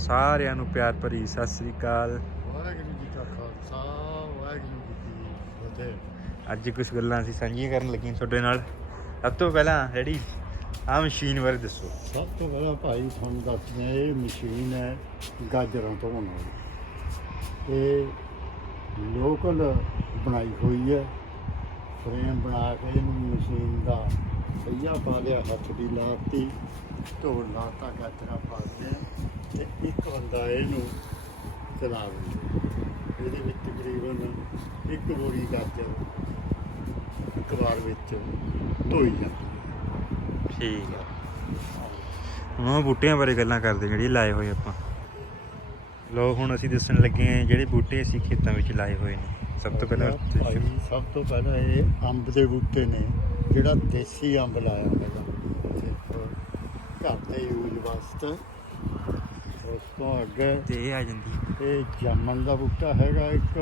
ਸਾਰਿਆਂ ਨੂੰ ਪਿਆਰ ਭਰੀ ਸਤਿ ਸ੍ਰੀ ਅਕਾਲ। ਵਾਹਿਗੁਰੂ ਜੀ ਕਾ ਖਾਲਸਾ ਵਾਹਿਗੁਰੂ ਜੀ ਕੀ ਫਤਿਹ। ਅੱਜ ਕੁਝ ਗੱਲਾਂ ਅਸੀਂ ਸਾਂਝੀਆਂ ਕਰਨ ਲੱਗੀਆਂ ਤੁਹਾਡੇ ਨਾਲ। ਸਭ ਤੋਂ ਪਹਿਲਾਂ ਜਿਹੜੀ ਆਹ ਮਸ਼ੀਨ ਬਾਰੇ ਦੱਸੋ। ਸਭ ਤੋਂ ਪਹਿਲਾਂ ਭਾਈ ਤੁਹਾਨੂੰ ਦੱਸਦੇ ਹਾਂ, ਇਹ ਮਸ਼ੀਨ ਹੈ ਗਾਜਰਾਂ ਧੋਣ ਵਾਲੀ। ਇਹ ਲੋਕਲ ਬਣਾਈ ਹੋਈ ਹੈ। ਫਰੇਮ ਬਣਾ ਕੇ ਇਹਨੂੰ ਮਸ਼ੀਨ ਦਾ ਸਹੀਆ ਪਾ ਲਿਆ, ਹੱਥ ਦੀ ਲਾਤੀ, ਢੋਲ ਲਾਤਾ, ਗਾਜਰਾਂ ਪਾ ਦਿੱਤੀਆਂ ਅਤੇ ਇੱਕ ਬੰਦਾ ਇਹਨੂੰ ਚਲਾਵੇ। ਇਹਦੇ ਵਿੱਚ ਤਕਰੀਬਨ ਇੱਕ ਬੋਰੀ ਗਾਜਰ ਇੱਕ ਵਾਰ ਵਿੱਚ ਧੋਈ ਜਾਂਦੀ ਹੈ। ਠੀਕ ਆ। ਹੁਣ ਉਹ ਬੂਟਿਆਂ ਬਾਰੇ ਗੱਲਾਂ ਕਰਦੇ ਜਿਹੜੇ ਲਾਏ ਹੋਏ ਆਪਾਂ। ਲੋ ਹੁਣ ਅਸੀਂ ਦੱਸਣ ਲੱਗੇ ਹਾਂ ਜਿਹੜੇ ਬੂਟੇ ਅਸੀਂ ਖੇਤਾਂ ਵਿੱਚ ਲਾਏ ਹੋਏ ਨੇ। ਸਭ ਤੋਂ ਪਹਿਲਾਂ ਸਭ ਤੋਂ ਪਹਿਲਾਂ ਇਹ ਅੰਬ ਦੇ ਬੂਟੇ ਨੇ, ਜਿਹੜਾ ਦੇਸੀ ਅੰਬ ਲਾਇਆ ਹੈਗਾ ਸਿਰਫ ਘਰ ਦੇ ਯੂਜ਼ ਵਾਸਤੇ। ਉਸ ਤੋਂ ਅੱਗੇ ਤੇ ਇਹ ਆ ਜਾਂਦੀ ਇਹ ਜਾਮਣ ਦਾ ਬੂਟਾ ਹੈਗਾ ਇੱਕ,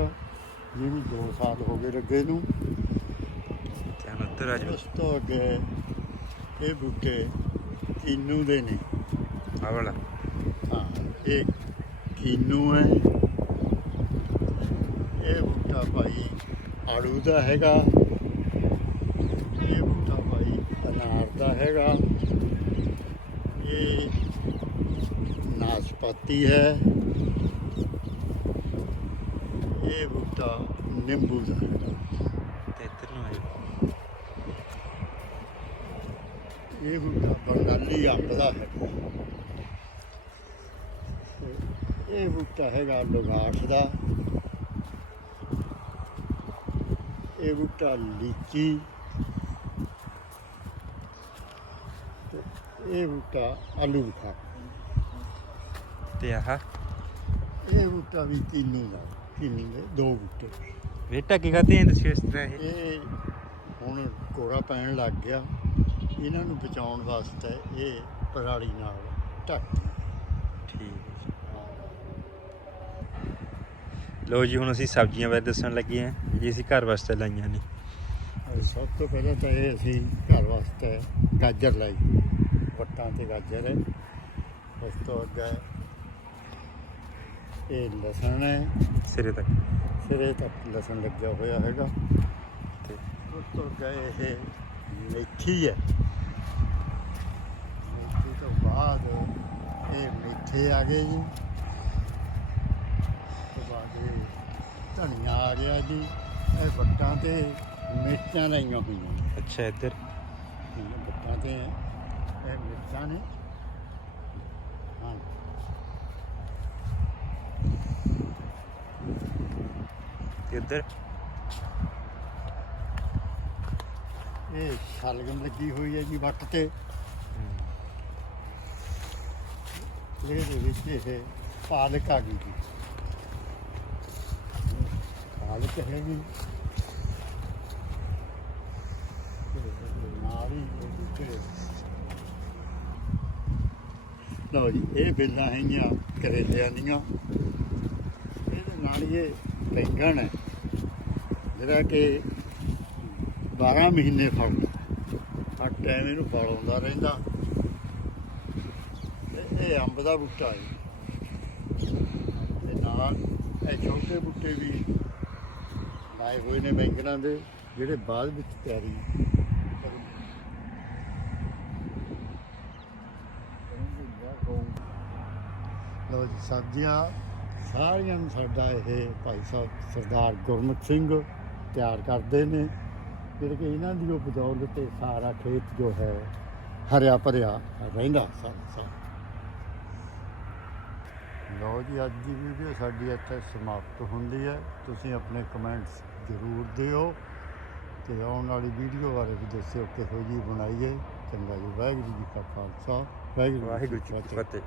ਜਿਹਨੂੰ 2 ਸਾਲ ਹੋ ਗਏ ਲੱਗੇ ਨੂੰ। ਉੱਧਰ ਆ ਜਾਓ। ਉਸ ਤੋਂ ਅੱਗੇ ਇਹ ਬੂਟੇ ਕੀਨੂ ਦੇ ਨੇ। ਆਹ ਵਾਲਾ ਹਾਂ, ਇਹ ਕੀਨੂ ਹੈ। ਇਹ ਬੂਟਾ ਭਾਈ ਆੜੂ ਦਾ ਹੈਗਾ। ਇਹ ਬੂਟਾ ਭਾਈ ਅਨਾਰ ਦਾ ਹੈਗਾ। ਇਹ ਨਾਸ਼ਪਾਤੀ ਹੈ। ਇਹ ਬੂਟਾ ਨਿੰਬੂ ਦਾ ਹੈਗਾ। ਤੇ ਇੱਧਰ ਨੂੰ ਆ ਜਾਓ। ਇਹ ਬੂਟਾ ਬੰਗਾਲੀ ਅੰਬ ਦਾ ਹੈਗਾ। ਇਹ ਬੂਟਾ ਹੈਗਾ ਲਗਾਠ ਦਾ। ਇਹ ਬੂਟਾ ਲੀਚੀ। ਇਹ ਬੂਟਾ ਆਲੂ ਬੁਖਾਰਾ। ਤੇ ਆਹ ਇਹ ਬੂਟਾ ਵੀ ਕੀਨੂ ਦਾ। ਕੀਨੂ ਦੇ 2 ਬੂਟੇ। ਬੇਟਾ ਕੀ ਕਰਦੇ ਆ ਦੱਸਿਓ ਇਸ ਤਰ੍ਹਾਂ। ਇਹ ਹੁਣ ਕੋਰਾ ਪੈਣ ਲੱਗ ਗਿਆ, ਇਹਨਾਂ ਨੂੰ ਬਚਾਉਣ ਵਾਸਤੇ ਇਹ ਪਰਾਲੀ ਨਾਲ ਢੱਕ। ਠੀਕ ਹੈ ਜੀ। ਲੋ ਜੀ ਹੁਣ ਅਸੀਂ ਸਬਜ਼ੀਆਂ ਬਾਰੇ ਦੱਸਣ ਲੱਗੇ ਹਾਂ ਜੀ ਅਸੀਂ ਘਰ ਵਾਸਤੇ ਲਾਈਆਂ ਨੇ। ਸਭ ਤੋਂ ਪਹਿਲਾਂ ਤਾਂ ਇਹ ਅਸੀਂ ਘਰ ਵਾਸਤੇ ਗਾਜਰ ਲਾਈ, ਵੱਟਾਂ ਤੇ ਗਾਜਰ ਹੈ। ਉਸ ਤੋਂ ਅੱਗੇ ਇਹ ਲਸਣ ਹੈ, ਸਿਰੇ ਤੱਕ ਲਸਣ ਲੱਗਿਆ ਹੋਇਆ ਹੈਗਾ। ਤੇ ਉਸ ਤੋਂ ਅੱਗੇ ਇਹ ਮੇਥੀ ਹੈ। ਮੇਥੀ ਤੋਂ ਬਾਅਦ ਇਹ ਮੇਥੇ ਆ ਗਏ ਜੀ। ਉਸ ਤੋਂ ਬਾਅਦ ਇਹ ਧਨੀਆ ਆ ਗਿਆ ਜੀ। ਇਹ ਵੱਟਾਂ ਤੇ ਮਿਰਚਾਂ ਲਾਈਆਂ ਹੋਈਆਂ ਨੇ। ਅੱਛਾ ਇੱਧਰ ਵੱਟਾਂ ਤੇ ਇਹ ਮਿਰਚਾਂ ਨੇ। ਹਾਂ, ਇੱਧਰ ਇਹ ਸ਼ਲਗਮ ਲੱਗੀ ਹੋਈ ਹੈ ਜੀ ਵੱਟ ਤੇ। ਇਹਦੇ ਵਿੱਚ ਇਹ ਪਾਲਕ ਆ ਗਈ ਜੀ। ਪਾਲਕ ਹੈਗੀ ਨਾਲ ਹੀ। ਲਓ ਜੀ, ਇਹ ਬੇਲਾਂ ਹੈਗੀਆਂ ਕਰੇਲਿਆਂ ਦੀਆਂ। ਇਹਦੇ ਨਾਲ ਹੀ ਇਹ ਬੈਂਗਣ ਹੈ, ਜਿਹੜਾ ਕਿ 12 ਮਹੀਨੇ ਫਲਦਾ। ਹਰ ਟਾਈਮ ਇਹਨੂੰ ਫਲ ਆਉਂਦਾ ਰਹਿੰਦਾ। ਇਹ ਅੰਬ ਦਾ ਬੂਟਾ ਹੈ। ਤੇ ਨਾਲ ਇਹ ਛੋਟੇ ਬੂਟੇ ਵੀ ਲਾਏ ਹੋਏ ਨੇ ਬੈਂਗਣਾਂ ਦੇ, ਜਿਹੜੇ ਬਾਅਦ ਵਿੱਚ ਤਿਆਰੀ ਲਓ ਜੀ। ਸਬਜ਼ੀਆਂ ਸਾਰੀਆਂ ਨੂੰ ਸਾਡਾ ਇਹ ਭਾਈ ਸਾਹਿਬ ਸਰਦਾਰ ਗੁਰਮੁਖ ਸਿੰਘ ਤਿਆਰ ਕਰਦੇ ਨੇ, ਜਿਹੜੇ ਕਿ ਇਹਨਾਂ ਦੀ ਉਹ ਬਦੌਲਤ ਤੇ ਸਾਰਾ ਖੇਤ ਜੋ ਹੈ ਹਰਿਆ ਭਰਿਆ ਰਹਿੰਦਾ ਸਾਰਾ। ਲਓ ਜੀ, ਅੱਜ ਦੀ ਵੀਡੀਓ ਸਾਡੀ ਇੱਥੇ ਸਮਾਪਤ ਹੁੰਦੀ ਹੈ। ਤੁਸੀਂ ਆਪਣੇ ਕਮੈਂਟਸ ਜ਼ਰੂਰ ਦਿਓ ਤੇ ਆਉਣ ਵਾਲੀ ਵੀਡੀਓ ਬਾਰੇ ਵੀ ਦੱਸਿਓ ਕਿਹੋ ਜਿਹੀ ਬਣਾਈਏ। ਚੰਗਾ ਜੀ। ਵਾਹਿਗੁਰੂ ਜੀ ਕਾ ਖਾਲਸਾ ਵਾਹਿਗੁਰੂ ਜੀ ਕੀ ਫਤਿਹ।